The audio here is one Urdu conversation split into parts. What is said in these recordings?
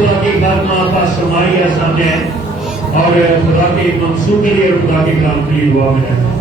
خدا کی بات آپ کا سمائی سامنے ہے اور خدا کے منصوب کے لیے خدا کے کلام کے لیے دعا میں رہتا ہوں.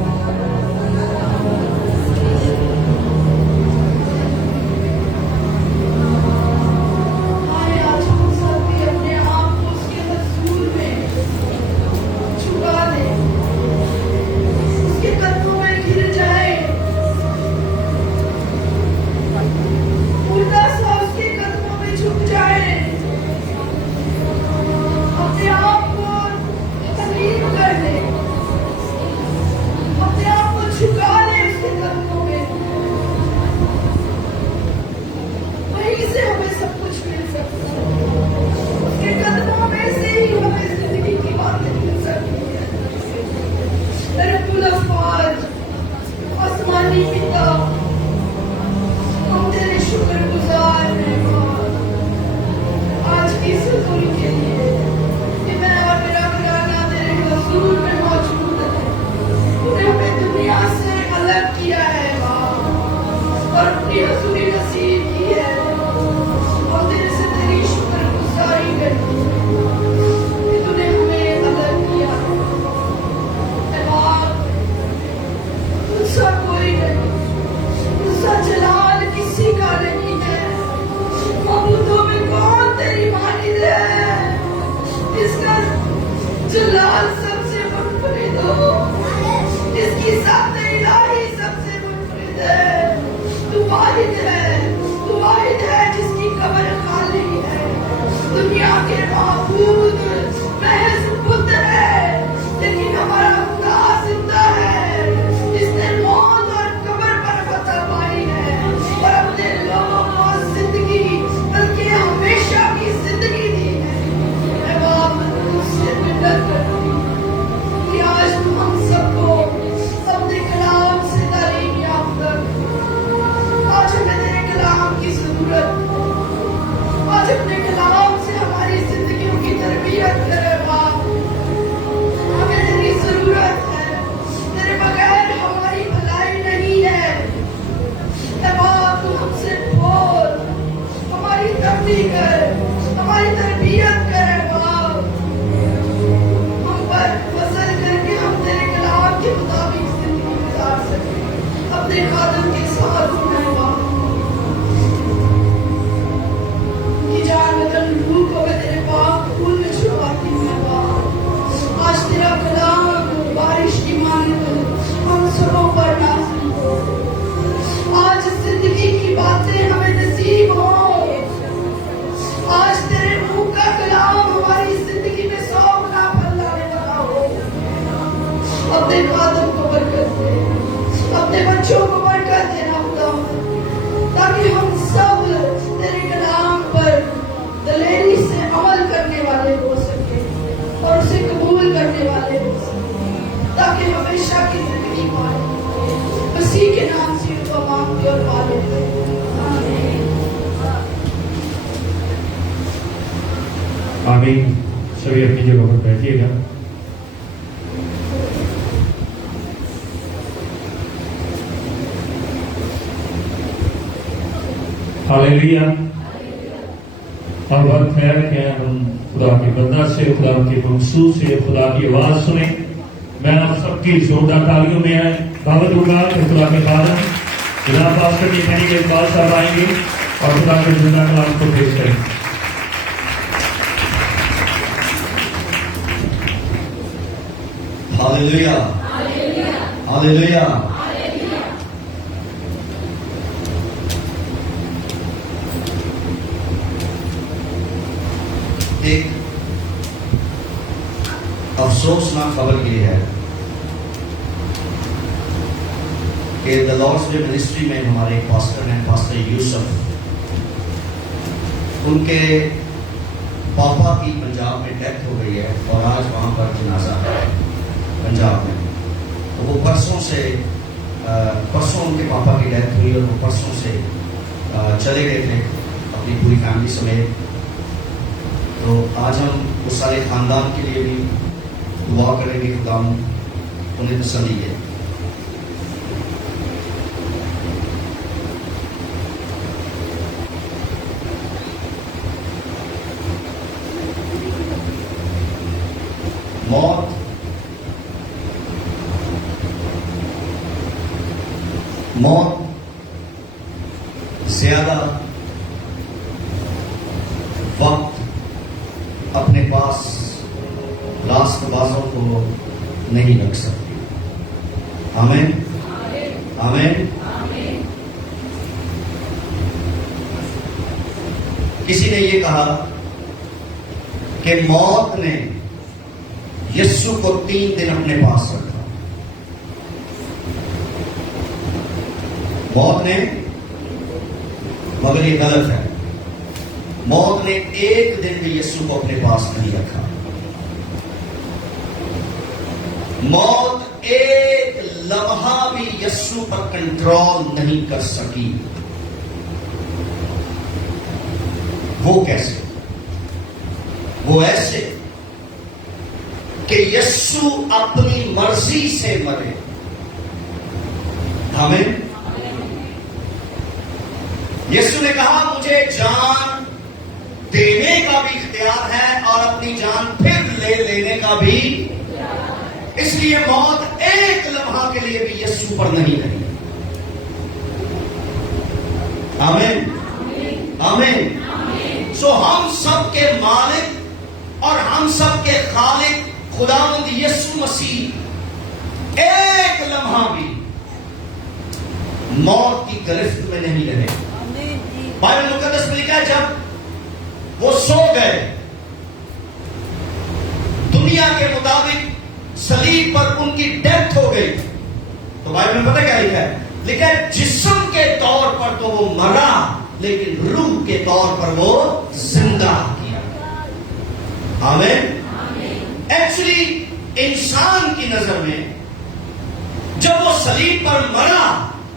آمین. سبھی اپنی جگہ پر بیٹھیے گا. ہالیلویا. اب وقت ہے کہ ہم خدا کی بندہ سے، خدا کے منصور سے خدا کی آواز سنیں. میں آپ سب کی زوردار تالیوں میں دعوت دوں گا کہ خدا کے خادم جناب پاسٹر میکینک اقبال صاحب آئیں گے اور خدا کے زندہ کلام کو پیش کریں گے. Hallelujah hallelujah. ایک افسوسناک خبر یہ ہے کہ دا لارڈس ڈے منسٹری میں ہمارے پاسٹر ہیں، پاسٹر یوسف، ان کے پاپا کی پنجاب میں ڈیتھ ہو گئی ہے اور آج وہاں پر جنازہ ہے پنجاب میں. تو وہ پرسوں ان کے پاپا کی ڈیتھ ہوئی اور وہ پرسوں سے چلے گئے تھے اپنی پوری فیملی سمیت. تو آج ہم اس سارے خاندان کے لیے بھی دعا کریں گے، خدا انہیں تسلی دے. موت زیادہ وقت اپنے پاس راست بازوں کو نہیں رکھ سکتی. آمین آمین. کسی نے یہ کہا کہ موت نے یسوع کو 3 دن اپنے پاس رکھا. موت نے، مگر یہ غلط ہے. موت نے 1 دن بھی یسوع کو اپنے پاس نہیں رکھا. موت 1 لمحہ بھی یسوع پر کنٹرول نہیں کر سکی. وہ کیسے؟ وہ ایسے کہ یسوع اپنی مرضی سے مرے. آمین. یسوع نے کہا مجھے جان دینے کا بھی اختیار ہے اور اپنی جان پھر لے لینے کا بھی. اس لیے موت 1 لمحہ کے لیے بھی یسوع پر نہیں رہی. آمین آمین. سو ہم سب کے مالک اور ہم سب کے خالق خداوند یسوع مسیح 1 لمحہ بھی موت کی گرفت میں نہیں رہے. بائبل مقدس میں لکھا ہے جب وہ سو گئے دنیا کے مطابق صلیب پر ان کی ڈیتھ ہو گئی. تو بائبل میں پتہ کیا لکھا ہے؟ لکھا ہے جسم کے طور پر تو وہ مرا لیکن روح کے طور پر وہ زندہ کیا. آمین. ایکچولی انسان کی نظر میں جب وہ صلیب پر مرا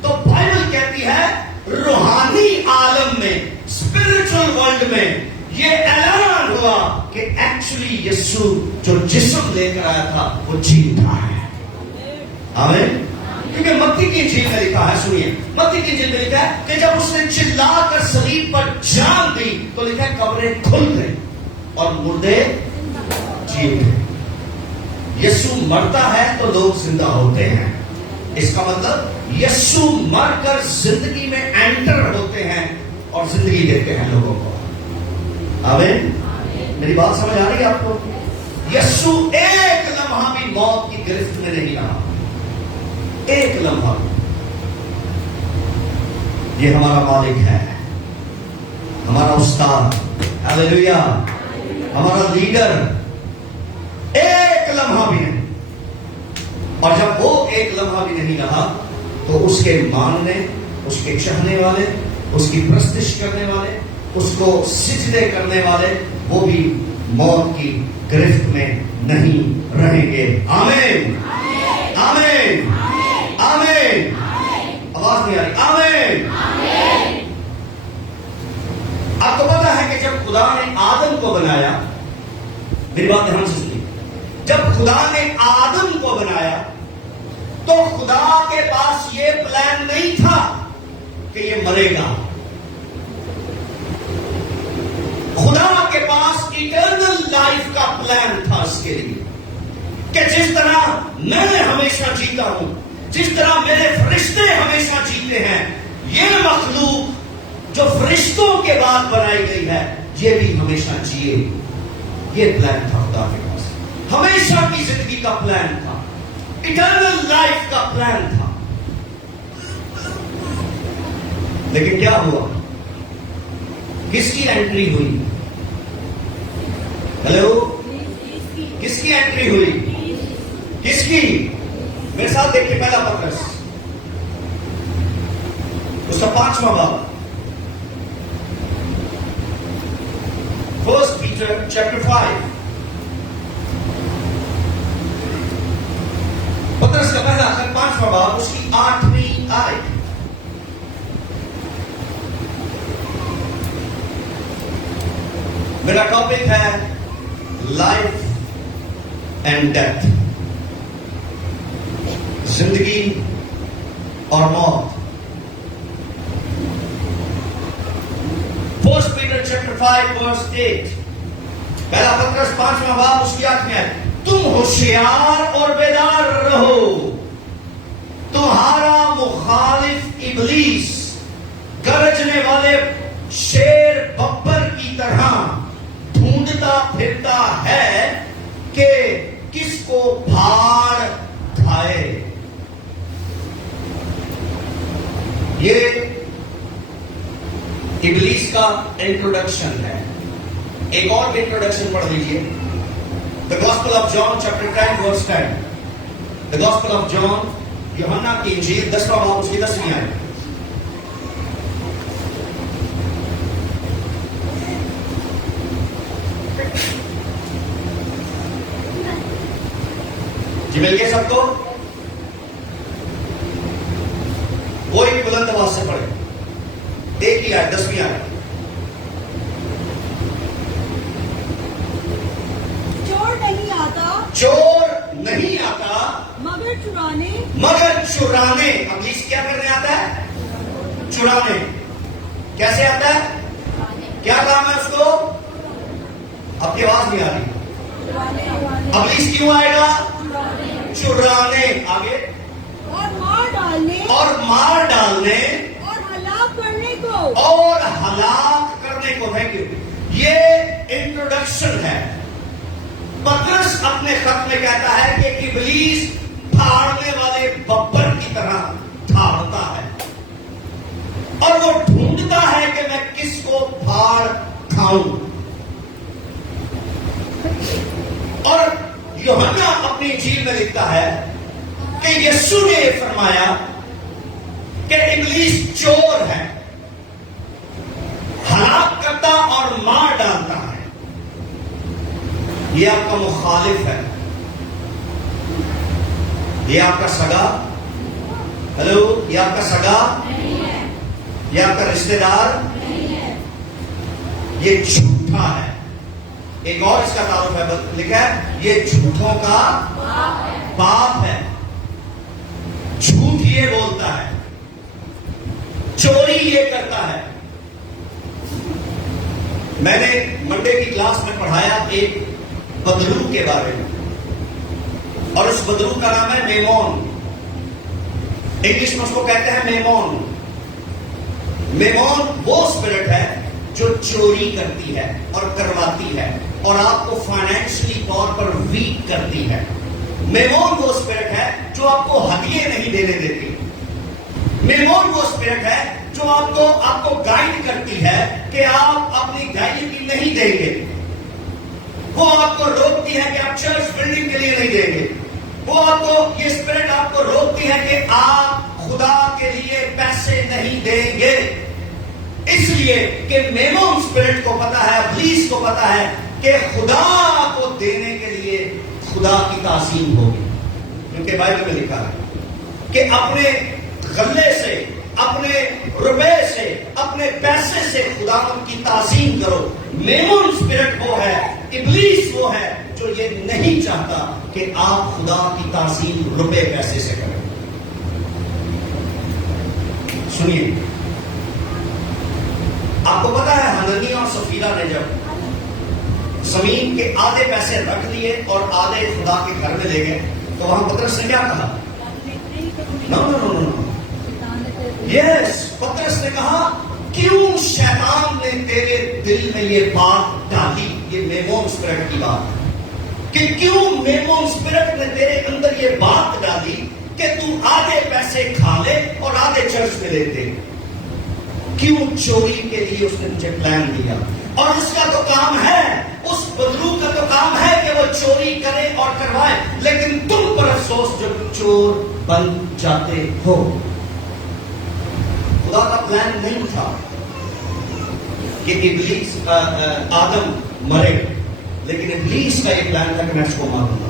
تو بائبل کہتی ہے روحانی عالم میں، اسپرچل ورلڈ میں یہ اعلان ہوا کہ ایکچولی یسوع جو جسم لے کر آیا تھا وہ جی اٹھا ہے. آمین. کیونکہ متی کی انجیل میں لکھا ہے، سنیے متی کی انجیل میں لکھا ہے کہ جب اس نے چلا کر صلیب پر جان دی تو لکھا ہے قبریں کھل گئی اور مردے جی اٹھے. یسوع مرتا ہے تو لوگ زندہ ہوتے ہیں. اس کا مطلب یسوع مر کر زندگی میں انٹر ہوتے ہیں اور زندگی دیتے ہیں لوگوں کو. آمین. میری بات سمجھ آ رہی ہے آپ کو؟ یسوع 1 لمحہ بھی موت کی گرفت میں نہیں رہا. 1 لمحہ. یہ ہمارا مالک ہے، ہمارا استاد، ہاللیلویا، ہمارا لیڈر. 1 لمحہ بھی نہیں. اور جب وہ 1 لمحہ بھی نہیں رہا تو اس کے ماننے، اس کے چاہنے والے، اس کی پرستش کرنے والے، اس کو سجدے کرنے والے وہ بھی موت کی گرفت میں نہیں رہیں گے. آمین آمین آمین. آواز نہیں آ رہی؟ آمین. آپ کو پتا ہے کہ جب خدا نے آدم کو بنایا، میری بات دھیان سے سنیے، جب خدا نے آدم کو بنایا تو خدا کے پاس یہ پلان نہیں تھا کہ یہ مرے گا. خدا کے پاس ایٹرنل لائف کا پلان تھا اس کے لیے کہ جس طرح میں ہمیشہ جیتا ہوں، جس طرح میرے فرشتے ہمیشہ جیتے ہیں، یہ مخلوق جو فرشتوں کے بعد بنائی گئی ہے یہ بھی ہمیشہ جیے. یہ پلان تھا خدا کے پاس. ہمیشہ کی زندگی کا پلان تھا، ایٹرنل لائف کا پلان تھا. لیکن کیا ہوا؟ کس کی انٹری ہوئی؟ ہیلو، کس کی انٹری ہوئی؟ کس کی؟ میرے ساتھ دیکھیے پہلا پترس اس کا 5واں باب، 1 Peter chapter 5. پترس کا پہلا خط 5واں باب اس کی 8ویں آیت. میرا ٹاپک ہے لائف اینڈ ڈیتھ، زندگی اور موت. 1 Peter chapter 5 verse 8. پہلا پترس 5واں باب اس کی 8ویں آیت. تم ہوشیار اور بیدار رہو، تمہارا مخالف ابلیس گرجنے والے شیر ببر کی طرح ڈھونڈتا پھرتا ہے کہ کس کو پھاڑ کھائے۔ یہ ابلیس کا انٹروڈکشن ہے۔ ایک اور بھی انٹروڈکشن پڑھ لیجیے، The Gospel of John chapter 10 verse 10. The Gospel of John، یوحنا کی انجیل 10واں باب اس کی 10ویں آیت۔ جی مل گئے سب کو؟ وہ ایک بلند آواز سے پڑھے، ایک ہی آیت 10ویں آیت۔ چور نہیں آتا مگر چرانے۔ ابلیس کیا کرنے آتا ہے؟ چرانے۔ کیسے آتا ہے؟ کیا کام ہے اس کو؟ آپ کی آواز نہیں آ رہی۔ ابلیس کیوں آئے گا؟ چرانے۔ آگے؟ اور مار ڈالنے اور ہلاک کرنے کو۔ اور ہلاک کرنے کو۔ Thank you. یہ انٹروڈکشن ہے۔ پطرس اپنے خط میں کہتا ہے کہ ابلیس پھاڑنے والے ببر کی طرح دھاڑتا ہے اور وہ ڈھونڈتا ہے کہ میں کس کو پھاڑ کھاؤں۔ اور یوحنا اپنی انجیل میں لکھتا ہے کہ یسوع نے فرمایا کہ ابلیس چور ہے، ہلاک کرتا اور مار ڈالتا ہے۔ یہ آپ کا مخالف ہے، یہ آپ کا سگا، ہلو، یہ آپ کا سگا نہیں ہے، یہ آپ کا رشتہ دار نہیں ہے، یہ جھوٹا ہے۔ ایک اور اس کا تعارف ہے، لکھا ہے یہ جھوٹوں کا باپ ہے۔ جھوٹ یہ بولتا ہے، چوری یہ کرتا ہے۔ میں نے منڈے کی کلاس میں پڑھایا ایک بدرو کے بارے میں، اور اس بدرو کا نام ہے میمون۔ انگلش میں اس کو کہتے ہیں میمون۔ میمون وہ اسپرٹ ہے جو چوری کرتی ہے اور کرواتی ہے اور آپ کو فائنینشلی طور پر ویک کرتی ہے۔ میمون وہ اسپرٹ ہے جو آپ کو ہدیے نہیں دینے دیتی۔ میمون وہ اسپرٹ ہے جو آپ کو گائیڈ کرتی ہے کہ آپ اپنی گائیڈ نہیں دیں گے۔ وہ آپ کو روکتی ہے کہ آپ چرچ بلڈنگ کے لیے نہیں دیں گے۔ وہ آپ کو، یہ اسپرٹ آپ کو روکتی ہے کہ آپ خدا کے لیے پیسے نہیں دیں گے، اس لیے کہ میمون اسپرٹ کو پتا ہے، ابلیس کو پتا ہے کہ خدا کو دینے کے لیے خدا کی تعظیم ہوگی، کیونکہ بائبل میں لکھا ہے کہ اپنے غلے سے، اپنے روپے سے، اپنے پیسے سے خدا کی تعظیم کرو۔ میمون اسپرٹ وہ ہے، ابلیس وہ ہے جو یہ نہیں چاہتا کہ آپ خدا کی تعظیم روپے پیسے سے کریں۔ سنیے، آپ کو پتا ہے حننیہ اور سفیرہ نے جب زمین کے آدھے پیسے رکھ لیے اور آدھے خدا کے گھر میں لے گئے تو وہاں پطرس نے کیا کہا؟ نو، یس، پطرس نے کہا کیوں شیطان نے تیرے دل میں یہ بات ڈالی؟ یہ میمون اسپرٹ کی بات، کہ کیوں میمون اسپرٹ نے تیرے اندر یہ بات ڈالی کہ تو آدھے پیسے کھا لے اور آدھے چرچ میں لیتے؟ کیوں چوری کے لیے اس نے مجھے پلان دیا؟ اور اس کا تو کام ہے، اس بدرو کا تو کام ہے کہ وہ چوری کرے اور کروائے، لیکن تم پر افسوس جو چور بن جاتے ہو۔ خدا کا پلان نہیں تھا کہ ابلیس آدم مرے، لیکن ابلیس کا یہ پلان تھا کہ میں اس کو ماروں گا۔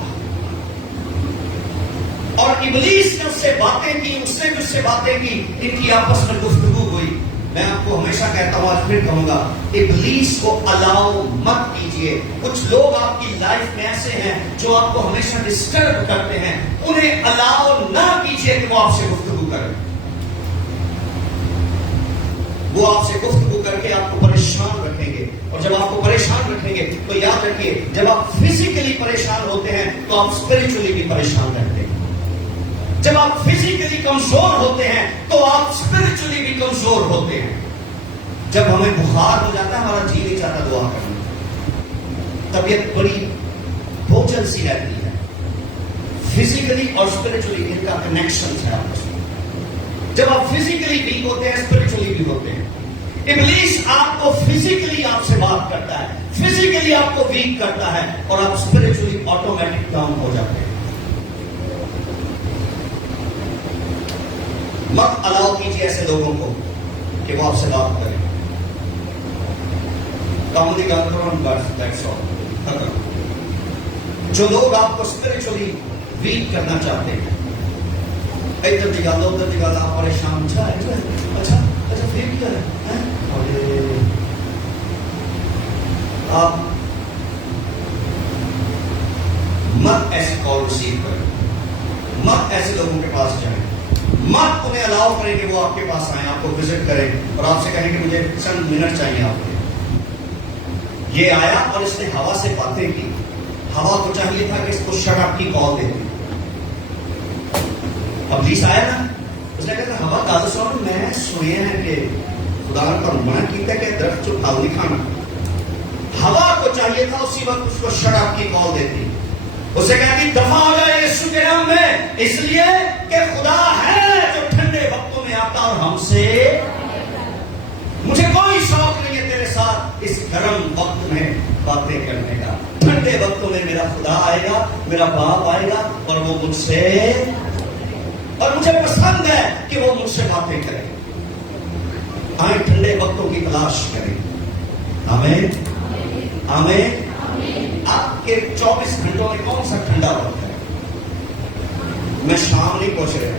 اور ابلیس نے اس سے باتیں کی، اس نے بھی اس سے باتیں کی، ان کی آپس میں گفتگو ہوئی۔ میں آپ کو ہمیشہ کہتا ہوں، آج پھر کہوں گا، ابلیس کو الاؤ مت کیجیے۔ کچھ لوگ آپ کی لائف میں ایسے ہیں جو آپ کو ہمیشہ ڈسٹرب کرتے ہیں، انہیں الاؤ نہ کیجیے کہ وہ آپ سے گفتگو کریں۔ وہ آپ سے گفتگو کر کے آپ کو پریشان رکھیں گے، اور جب آپ کو پریشان رکھیں گے تو یاد رکھیے جب آپ فزیکلی پریشان ہوتے ہیں تو آپ اسپرچولی بھی پریشان رہتے ہیں. جب آپ فزیکلی کمزور ہوتے ہیں تو آپ اسپرچولی بھی کمزور ہوتے ہیں. جب ہمیں بخار ہو جاتا ہے ہمارا جی نہیں چاہتا دعا کرنے. طبیعت بڑی بوجھل سی رہتی ہے. فزیکلی اور اسپرچولی ان کا کنیکشن ہے آپس میں. جب آپ فزیکلی ویک ہوتے ہیں اسپرچولی بھی ہوتے ہیں. ابلیس آپ کو فزیکلی آپ سے بات کرتا ہے, فزیکلی آپ کو ویک کرتا ہے اور آپ اسپرچولی آٹومیٹک ڈاؤن ہو جاتے ہیں. مت الاؤ کیجیے ایسے لوگوں کو کہ وہ آپ سے بات کریں. کام کی گل کرو بس ختم. جو لوگ آپ کو اسپرچولی ویک کرنا چاہتے ہیں, ادھر کی گل ادھر کی گل, آپ پریشان اچھا پھر کیا ہے, آپ مت ایسے کال ریسیو کریں, مت ایسے لوگوں کے پاس جائیں, مت انہیں الاؤ کریں کہ وہ آپ کے پاس آئیں, آپ کو وزٹ کریں اور آپ سے کہیں کہ مجھے چند منٹ چاہیے آپ کے. یہ آیا اور اس نے ہوا سے باتیں کی. ہوا کو چاہیے تھا کہ اس کو شٹ اپ کی کال دے دیں. ابلیس آیا نا, اس نے کہا ہوا دادا صاحب میں سنیا ہے کہ خدا نے پر منع کیتا کہ درخت جو پھل نہیں کھانا. ہوا کو چاہیے تھا اسی وقت اس کو شٹ اپ کی کال دیتی. اسے کہتی دفع ہو جائے یسوع کے نام میں, اس لیے کہ خدا ہے جو ٹھنڈے وقتوں میں آتا اور ہم سے, مجھے کوئی شوق نہیں ہے تیرے ساتھ اس گرم وقت میں باتیں کرنے کا. ٹھنڈے وقتوں میں میرا خدا آئے گا, میرا باپ آئے گا اور وہ مجھ سے, اور مجھے پسند ہے کہ وہ مجھ سے باتیں کریں. آئیں ٹھنڈے وقتوں کی تلاش کریں. آمین آمین. آپ کے 24 گھنٹوں میں کون سا ٹھنڈا وقت ہے؟ میں شام نہیں پوچھ رہا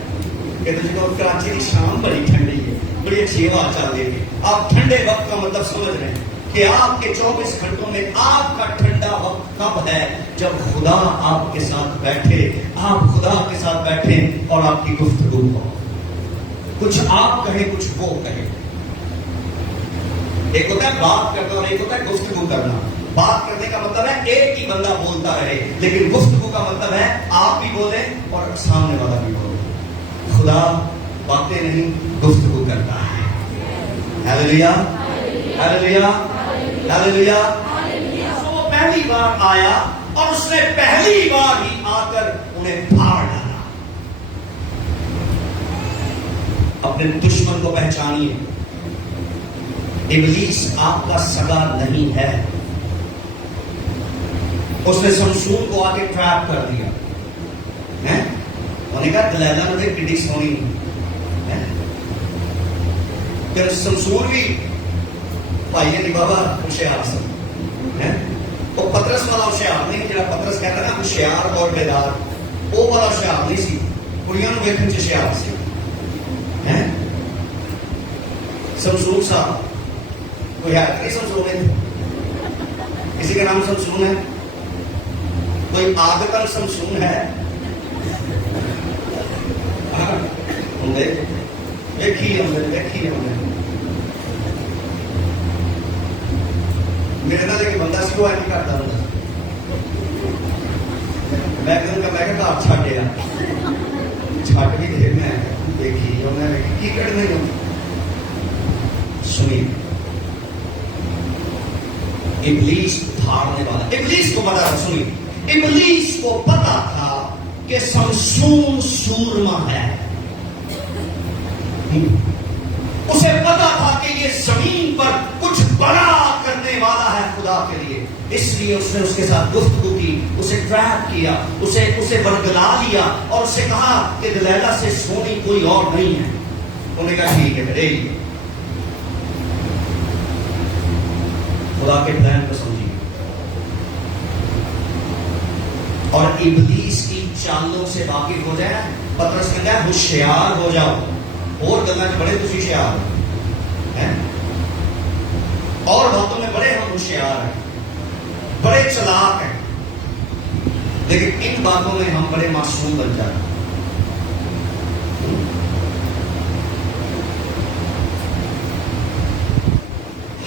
کہ تجھے کو کراچی کی شام بڑی ٹھنڈی ہے, بڑی اچھی ہوا چل رہی ہے. آپ ٹھنڈے وقت کا مطلب سمجھ رہے ہیں کہ آپ کے 24 گھنٹوں میں آپ کا ٹھنڈا وقت کب ہے؟ جب خدا آپ کے ساتھ بیٹھے, آپ خدا کے ساتھ بیٹھیں اور آپ کی گفتگو ہو. کچھ آپ کہیں کچھ وہ کہیں. ایک ہوتا ہے بات کرنا اور ایک ہوتا ہے گفتگو کرنا. بات کرنے کا مطلب ہے ایک ہی بندہ بولتا رہے, لیکن گفتگو کا مطلب ہے آپ بھی بولیں اور سامنے والا بھی بولے. خدا باتیں نہیں گفتگو کرتا ہے. Hallelujah hallelujah hallelujah. وہ پہلی بار آیا اور اس نے پہلی بار ہی آ کر انہیں پھاڑ ڈالا. اپنے دشمن کو پہچانیے. ابلیس آپ کا سگا نہیں ہے. اس نے سمسون کو آگے ٹریپ کر دیا. انہوں نے کہا دلیلہ نے دیکھ کتنی سونی ہے. پھر سمسون بھی بھائی نہیں بابا ہوشیار سن. وہ پترس والا ہوشیار نہیں, جہاں پترس کہتا نا ہوشیار اور بیدار, وہ والا ہوشیار نہیں سی. کڑیاں ویکھن چ ہوشیار سی. سمسون صاحب کوئی ہے نہیں سمسون ہے؟ کسی کا نام سمسون ہے؟ کوئی عادتاً سمسون ہے؟ دیکھیے میرے نال ایک بندہ سی وہ نہیں کرتا ہوں. میں ایک دن کا میں گھر چھڈ گیا, چھڈ بھی دے میں دیکھی کی کرنے ہوں. سنیے, ابلیس دھاڑنے والا. ابلیس کو پتا تھا, سنیے, ابلیس کو پتا تھا کہ سمسون سورما ہے. اسے پتا تھا کہ یہ زمین پر کچھ بڑا کرنے والا ہے خدا کے لیے. اس لیے اس نے اس کے ساتھ گفتگو کی, اسے ٹریپ کیا, اسے برگلا لیا اور اسے کہا کہ دلیلہ سے سونی کوئی اور نہیں ہے. انہوں نے کہا ٹھیک ہے پھر خدا کے پلان کو سمجھیے. اور ابلیس کی چالوں سے واقف ہو جائے. پترس کہتا ہے ہوشیار ہو جاؤ. اور گلوں میں بڑے تسی ہوشیار ہیں, اور باتوں میں بڑے ہم ہوشیار ہیں, بڑے چلاک ہیں, لیکن ان باتوں میں ہم بڑے معصوم بن جاتے ہیں.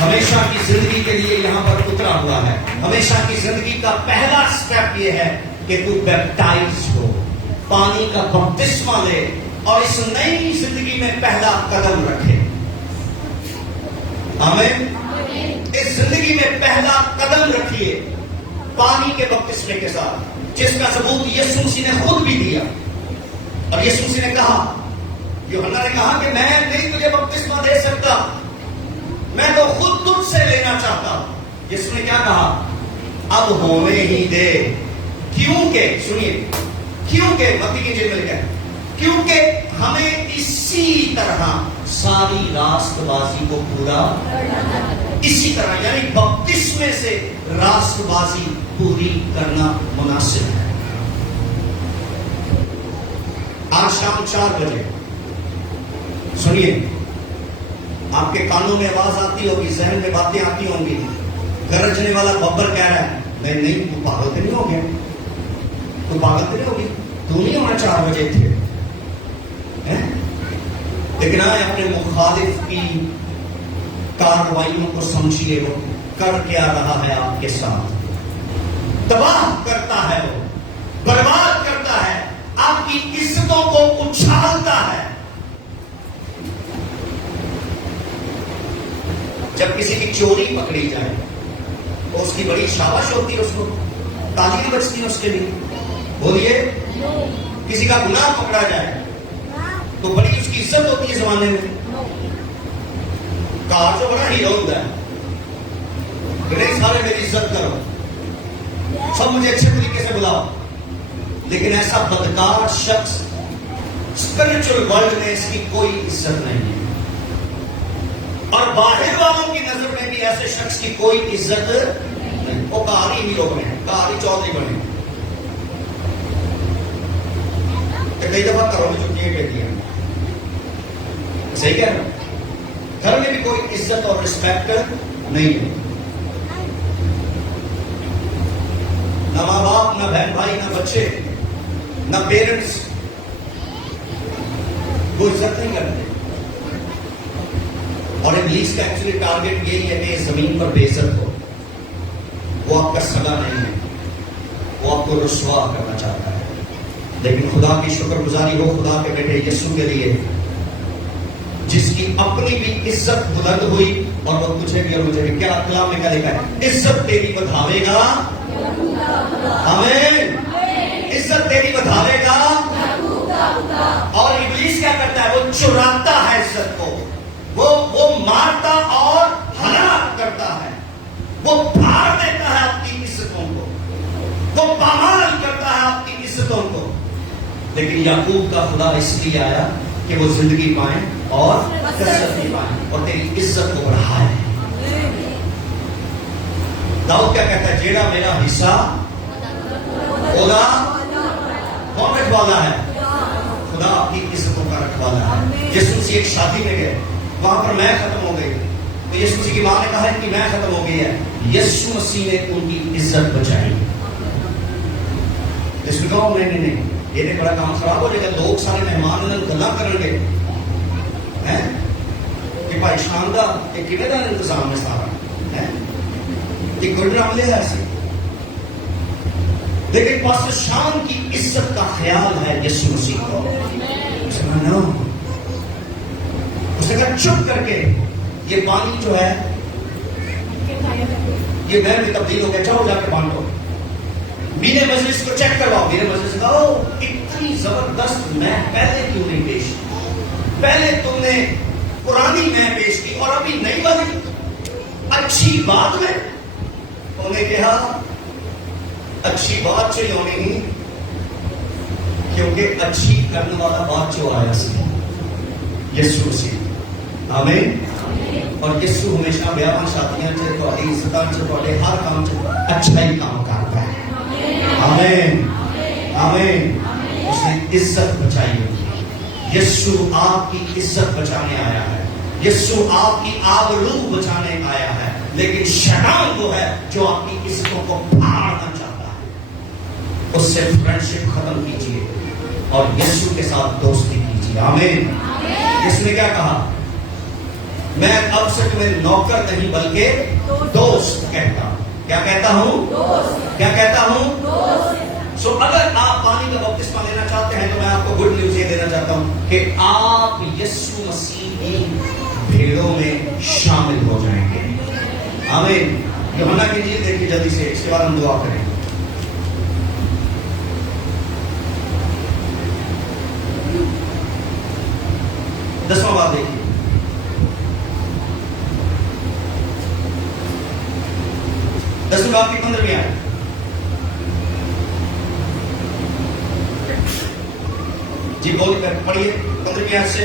ہمیشہ کی زندگی کے لیے یہاں پر اترا ہوا ہے. ہمیشہ کی زندگی کا پہلا سٹیپ یہ ہے کہ تو بیپٹائز ہو, پانی کا بپتسمہ لے اور اس نئی زندگی میں پہلا قدم رکھے. آمین. اس زندگی میں پہلا قدم رکھیے پانی کے بپتسمے کے ساتھ, جس کا ثبوت یسوع مسیح نے خود بھی دیا. اور یسوع مسیح نے کہا, یوحنا نے کہا کہ میں نہیں تجھے بپتسمہ دے سکتا, میں تو خود تجھ سے لینا چاہتا. یسوع نے کیا کہا, اب ہونے ہی دے, کیونکہ سنیے, کیونکہ متی کی انجیل میں لکھا ہے, کیونکہ ہمیں اسی طرح ساری راست بازی کو پورا, اسی طرح یعنی بپتسمے سے راست بازی پوری کرنا مناسب ہے. آج شام 4 بجے سنیے, آپ کے کانوں میں آواز آتی ہوگی, ذہن میں باتیں آتی ہوں گی, گرجنے والا ببر کہہ رہا ہے نہیں تو پاگل تو نہیں ہو گیا, تو پاگل تو نہیں ہوگی, تو نہیں ہونا 4 بجے تھے. لیکن آئے اپنے مخالف کی کارروائیوں کو سمجھیے, وہ کر کیا رہا ہے آپ کے ساتھ, تباہ کرتا ہے, وہ برباد کرتا ہے, آپ کی عزتوں کو اچھالتا ہے. جب کسی کی چوری پکڑی جائے تو اس کی بڑی شاباش ہوتی ہے, اس کو تالیاں بجتی ہیں اس کے لیے. بولیے, کسی کا گناہ پکڑا جائے تو بڑی اس کی عزت ہوتی ہے زمانے میں. کار جو بڑا ہیرو ہوتا ہے, نہیں سارے میری عزت کرو, سب مجھے اچھے طریقے سے بلاؤ. لیکن ایسا بدکار شخص اسپرچل ورلڈ میں اس کی کوئی عزت نہیں ہے, اور باہر والوں کی نظر میں بھی ایسے شخص کی کوئی عزت نہیں. وہ کاری ہی لوگ ہیں, کاری چودھری بنے. کئی دفعہ کرو میں چھٹیاں کہتی ہیں, صحیح کہہ رہا ہوں, گھر میں بھی کوئی عزت اور رسپیکٹ نہیں ہے. نہ ماں باپ, نہ بہن بھائی, نہ بچے, نہ پیرنٹس وہ عزت نہیں کرتے. اور ابلیس کا ایکچولی ٹارگیٹ یہی ہے کہ زمین پر بے عزت ہو. وہ آپ کا سگا نہیں ہے, وہ آپ کو رسوا کرنا چاہتا ہے. لیکن خدا کی شکر گزاری ہو خدا کے بیٹے یسوع کے لیے, جس کی اپنی بھی عزت بلند ہوئی, اور وہ تجھے بھی اور مجھے بھی. کیا کلام میں کیا لکھا ہے, عزت تیری بڑھاوے گا, آمین, عزت تیری بڑھاوے گا. اور ابلیس کیا کرتا ہے, وہ چراتا ہے عزت کو, وہ مارتا اور ہلاک کرتا ہے, وہ پھاڑ دیتا ہے آپ کی عزتوں کو, وہ پامال کرتا ہے آپ کی عزتوں کو. لیکن یعقوب کا خدا اس لیے آیا کہ وہ زندگی پائیں اور کثرت بھی پائیں اور تیری عزت کو بڑھائے. داؤد کیا کہتا ہے, جیڑا میرا حصہ خدا کون رکھوالا ہے, خدا اپنی عزتوں کا رکھوالا ہے. یسوع مسیح ایک شادی میں گئے, وہاں پر میں ختم ہو گئی, تو یسوع مسیح کی ماں نے کہا کہ میں ختم ہو گئی ہے. یسوع مسیح نے ان کی عزت بچائی. اس میں کہو نہیں, یہ بڑا کام خراب ہو جائے گا, لوگ سارے مہمان گلا کریں گے کہ بھائی شاندار یہ کنے کا انتظام میں سارا یہ کوئی عملے ہے ایسے. لیکن پاسٹر شام کی عزت کا خیال ہے یسوع مسیح کو. اس نے کہا چپ کر کے یہ پانی جو ہے یہ نہر میں تبدیل ہو گیا, جاؤ جا کے بانٹو. میرے مجلس کو چیک کرواؤ. میرے مجلس کا اتنی زبردست میں پہلے کیوں نہیں پیش کی, پہلے تم نے پرانی میں پیش کی اور ابھی نئی والی اچھی بات میں. انہوں نے کہا اچھی بات چاہیے ہونی ہی, کیونکہ اچھی کرنے والا بات جو آیا سی یسوع مسیح. آمین. اور یسوع ہمیشہ بیان شادیاں سے تھوڑی عزتاں سے تھوڑے ہر کام سے اچھا ہی کام کرتا ہے. آمین آمین. اس نے عزت بچائی ہوئی. یسوع آپ کی عزت بچانے آیا ہے, یسوع آپ کی آبرو بچانے آیا ہے. لیکن شیطان وہ ہے جو آپ کی عزتوں کو پھاڑنا چاہتا ہے. اس سے فرینڈشپ ختم کیجیے اور یسوع کے ساتھ دوستی کیجیے. آمین. اس نے کیا کہا, میں اب سے تمہیں نوکر نہیں بلکہ دوست کہتا ہوں. کیا کہتا ہوں؟ کیا کہتا ہوں؟ سو اگر آپ پانی کا بپتسمہ لینا چاہتے ہیں تو میں آپ کو گڈ نیوز یہ دینا چاہتا ہوں کہ آپ یسوع مسیح کی بھیڑوں میں شامل ہو جائیں گے. آمین. یوحنا کی انجیل دیکھیے جلدی سے, اس کے بعد ہم دعا کریں. دسواں بات دیکھیے. دسویں بات کی 15ویں آیت. جی بول کر پڑھیے 15ویں آیت سے.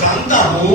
جانتا ہوں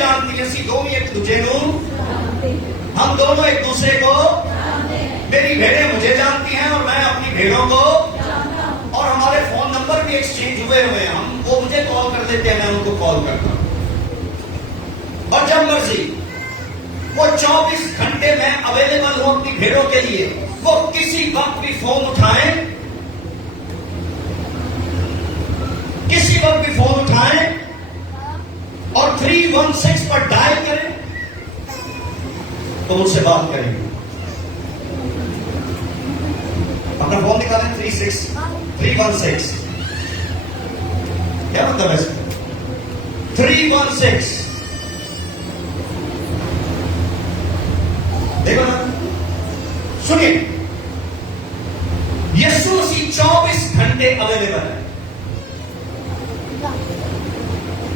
جانتی ہیں. اسی دونوں ایک دوسرے کو, ہم دونوں ایک دوسرے کو, میری بھیڑیں مجھے جانتی ہیں اور میں اپنی بھیڑوں کو, اور ہمارے فون نمبر بھی ایکسچینج ہوئے ہوئے ہیں. ہم وہ مجھے کال کر دیتے ہیں, میں ان کو کال کرتا ہوں. اور جب مرضی وہ 24 گھنٹے میں اویلیبل ہوں اپنی بھیڑوں کے لیے. وہ کسی وقت بھی فون اٹھائیں, کسی وقت بھی فون اٹھائیں اور 316 پر ڈائل کریں تو مجھ سے بات کریں گے. اپنا فون نکالیں 316 کیا مطلب ہے اس کا؟ 316 دیکھو نا, سنیے. یسوع مسیح 24 گھنٹے اویلیبل ہے.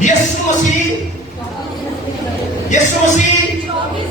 یسوع مسیح 24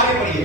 آگے بڑھیے.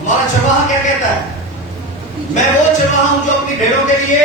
ہمارا چرواہا کیا کہتا ہے؟ میں وہ چرواہا ہوں جو اپنی بھیڑوں کے لیے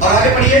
اور آگے پڑھیے.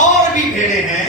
اور بھی بھیڑیں ہیں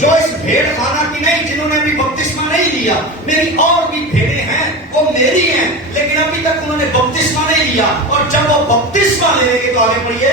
جو اس بھیڑ خانہ کی نہیں, جنہوں نے ابھی بپتسمہ نہیں لیا. میری اور بھی بھیڑیں ہیں, وہ میری ہیں, لیکن ابھی تک انہوں نے بپتسمہ نہیں لیا. اور جب وہ بپتسمہ لیں گے تو آگے پڑھیے.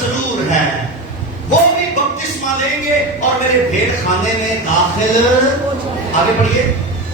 ضرور ہے. وہ بھی بپتسمہ لیں گے اور میرے بھیڑ خانے میں داخل. آگے پڑھیے.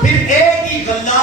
پھر ایک ہی گلہ,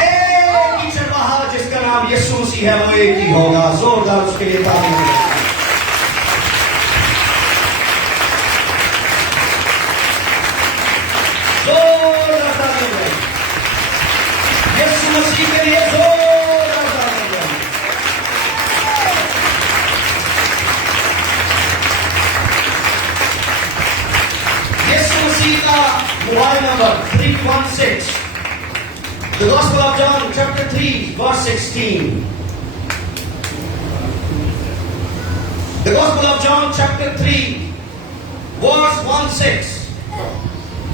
ایک ہی چرواہا جس کا نام یسوع مسیح ہے وہ ایک ہی ہوگا. زوردار اس کے لیے تعریف کریں. زوردار تعریف کریں. یسوع مسیح کے لیے زوردار تعریف کریں. یسوع مسیح کا mobile number 316. The Gospel of John, chapter 3, verse 16. The Gospel of John, chapter 3, verse 16.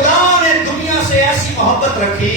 خدا نے دنیا سے ایسی محبت رکھی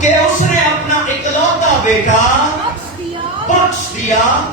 کہ اس نے اپنا اکلوتا بیٹا بخش دیا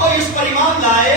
کوئی اس پر ایمان لائے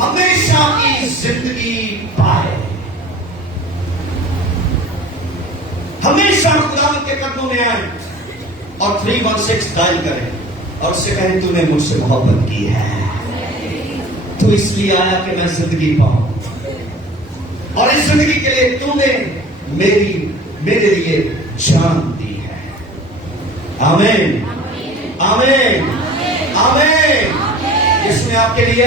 ہمیشہ کی زندگی پائے. ہمیشہ خدا کے قدموں میں آئے اور 316 ڈائل کریں اور اس سے کہیں تو نے مجھ سے محبت کی ہے, تو اس لیے آیا کہ میں زندگی پاؤں, اور اس زندگی کے لیے تو نے میرے لیے جان دی ہے. آمین آمین آمین. اس نے آپ کے لیے,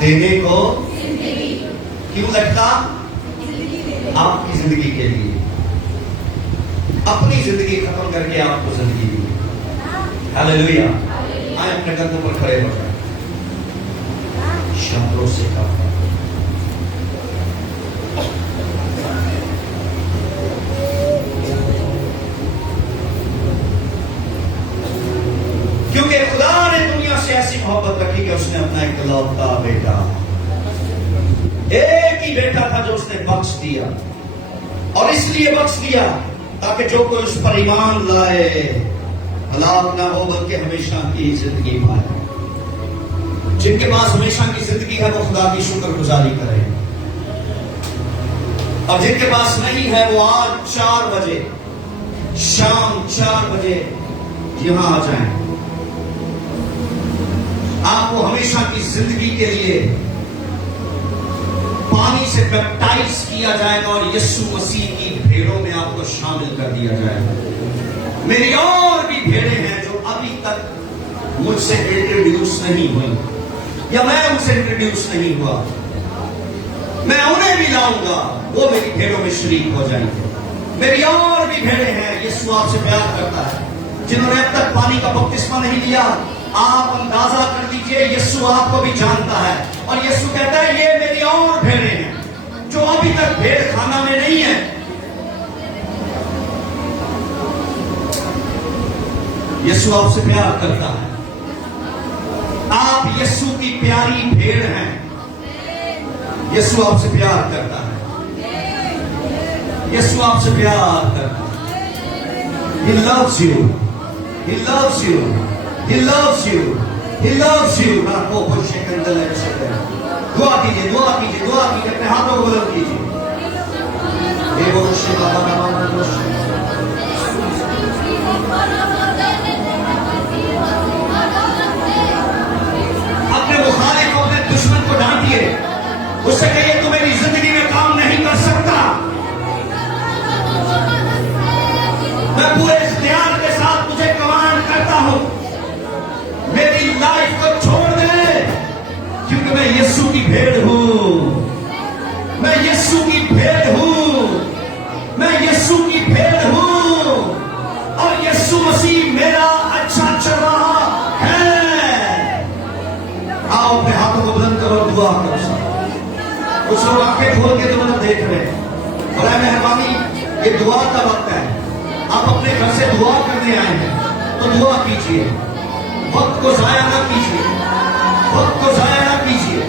دینے کو, کیوں لٹکا؟ آپ کی زندگی کے لیے, اپنی زندگی ختم کر کے آپ کو زندگی دی. ہاللیلویا. آئے اپنے قدموں پر کھڑے ہو جائیں. شبدوں سے کہا کیونکہ خدا نے دنیا سے ایسی محبت رکھی کہ اس نے اپنا اکلوتا بیٹا, ایک ہی بیٹا تھا جو اس نے بخش دیا. اور اس لیے بخش دیا تاکہ جو کوئی اس پر ایمان لائے ہلاک نہ ہو بلکہ ہمیشہ کی زندگی پائے۔ جن کے پاس ہمیشہ کی زندگی ہے وہ خدا کی شکر گزاری کرے، اور جن کے پاس نہیں ہے وہ آج 4 بجے شام 4 بجے یہاں آ جائیں۔ آپ کو ہمیشہ کی زندگی کے لیے پانی سے بیپٹائز کیا جائے گا اور یسوع مسیح کی بھیڑوں میں آپ کو شامل کر دیا جائے گا۔ میری اور بھی بھیڑیں ہیں جو ابھی تک مجھ سے انٹروڈیوس نہیں ہوئی، یا میں ان سے انٹروڈیوس نہیں ہوا، میں انہیں بھی لاؤں گا، وہ میری بھیڑوں میں شریک ہو جائیں گے۔ میری اور بھی بھیڑیں ہیں، یسوع آپ سے پیار کرتا ہے، جنہوں نے اب تک پانی کا بپتسمہ نہیں لیا۔ آپ اندازہ کر لیجئے یسوع آپ کو بھی جانتا ہے، اور یسوع کہتا ہے یہ میری اور بھیڑیں ہیں جو ابھی تک بھیڑ خانہ میں نہیں ہیں۔ یسوع آپ سے پیار کرتا ہے، آپ یسوع کی پیاری بھیڑ ہیں۔ یسوع آپ سے پیار کرتا ہے، یسوع آپ سے پیار کرتا ہے۔ He loves you, He loves you, He loves you, He loves you۔ دعا کیجئے، دعا کیجئے، دعا کیجئے، اپنے ہاتھوں کو بلند کیجئے۔ اپنے مخالف کو، اپنے دشمن کو ڈانٹیے، اس سے کہیے تو میری زندگی میں کام نہیں کر سکتا، میں پورے اختیار کے ساتھ تجھے کمانڈ کرتا ہوں، میری لائف کو چھوڑ دے، کیونکہ میں یسوع کی بھیڑ ہوں، میں یسوع کی بھیڑ ہوں، میں یسوع کی بھیڑ ہوں، اور یسوع مسیح میرا اچھا چرواہا ہے۔ آؤ اپنے ہاتھوں کو بلند کرو، دعا کرو۔ کچھ لوگ آنکھیں کھول کے تمہیں دیکھ رہے ہیں، برائے مہربانی یہ دعا کا وقت ہے، آپ اپنے گھر سے دعا کرنے آئے ہیں تو دعا کیجئے، وقت کو ضائع نہ کیجئے، وقت کو ضائع نہ کیجئے۔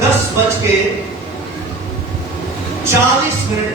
10:40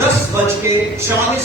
10:40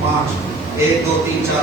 5। 1 2 3 4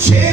6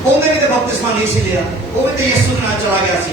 ਉਹਨੇ ਵੀ ਤੇ ਬਪਤਿਸਮਾ ਨਹੀਂ ਸੀ ਲਿਆ, ਉਹ ਵੀ ਤੇ ਯਿਸੂ ਦੇ ਨਾਲ ਚਲਾ ਗਿਆ ਸੀ।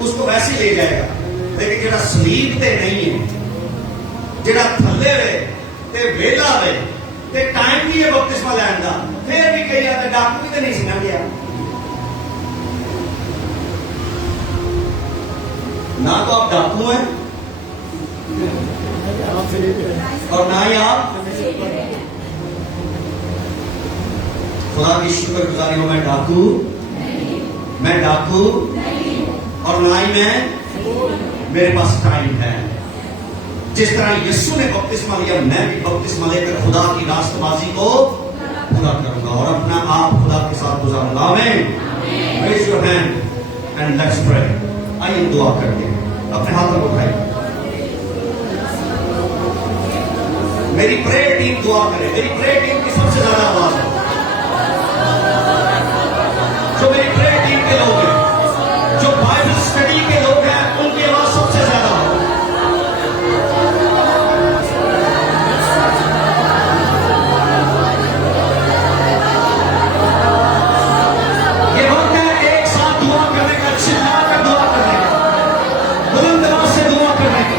اس کو ویسے لے جائے گا. لیکن جڑا سلیب تے نہیں ہے, جڑا تھلے وے تے ویلا وے تے ٹائم بھی ہے بپتسمہ لین دا, پھر بھی کئی آتے ڈاکو بھی تے نہیں سی نہ گیا. نہ تو آپ ڈاکو ہیں اور نہ ہی آپ خدا کی شکر گزاری ہو. میں ڈاکو اور نہ ہی میرے پاس ٹائم ہے. جس طرح یسوع نے بپتسمہ لیا, میں بھی بپتسمہ لے کر خدا کی راست بازی کو پورا کروں گا اور اپنا آپ خدا کے ساتھ گزاروں گا. آمین. Raise your hand and let's pray. آئیے دعا کرتے ہیں. اپنے ہاتھوں کو اٹھائیے. میری پریئر ٹیم دعا کرے. میری پریئر ٹیم کی سب سے زیادہ آواز ہے. جو میری پریئر ٹیم کے لوگ ہیں, جو بائبل اسٹڈی کے لوگ ہیں, ان کی آواز سب سے زیادہ ہے. یہ وقت ہے ایک ساتھ دعا کرنے کا, چلا کر دعا کرنے کا, بلند آواز سے دعا کرنے کا.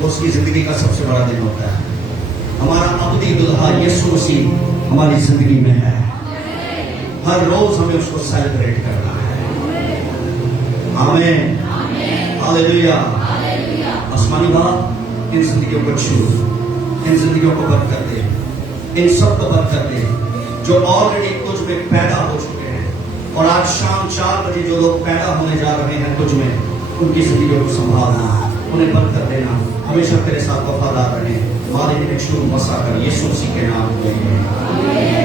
وہ اس کی زندگی کا سب سے بڑا دن ہوتا ہے. ہمارا ابدی دلہا یسوع مسیح ہماری زندگی میں ہے. ہر روز ہمیں اس کو سیلیبریٹ کرنا ہے. آمین. ہاللیلویا. آسمانی باپ ان زندگیوں کو چھو، ان زندگیوں کو برکت دے، ان سب کو برکت دے جو آلریڈی کچھ میں پیدا ہو چکے ہیں، اور آج شام 4 بجے جو لوگ پیدا ہونے جا رہے ہیں کچھ میں، ان کی زندگیوں کو سنبھالنا، انہیں برکت دینا، ہمیشہ تیرے ساتھ وفادار رہے. مالک نے چھو مسا کر یسوع مسیح کے نام میں.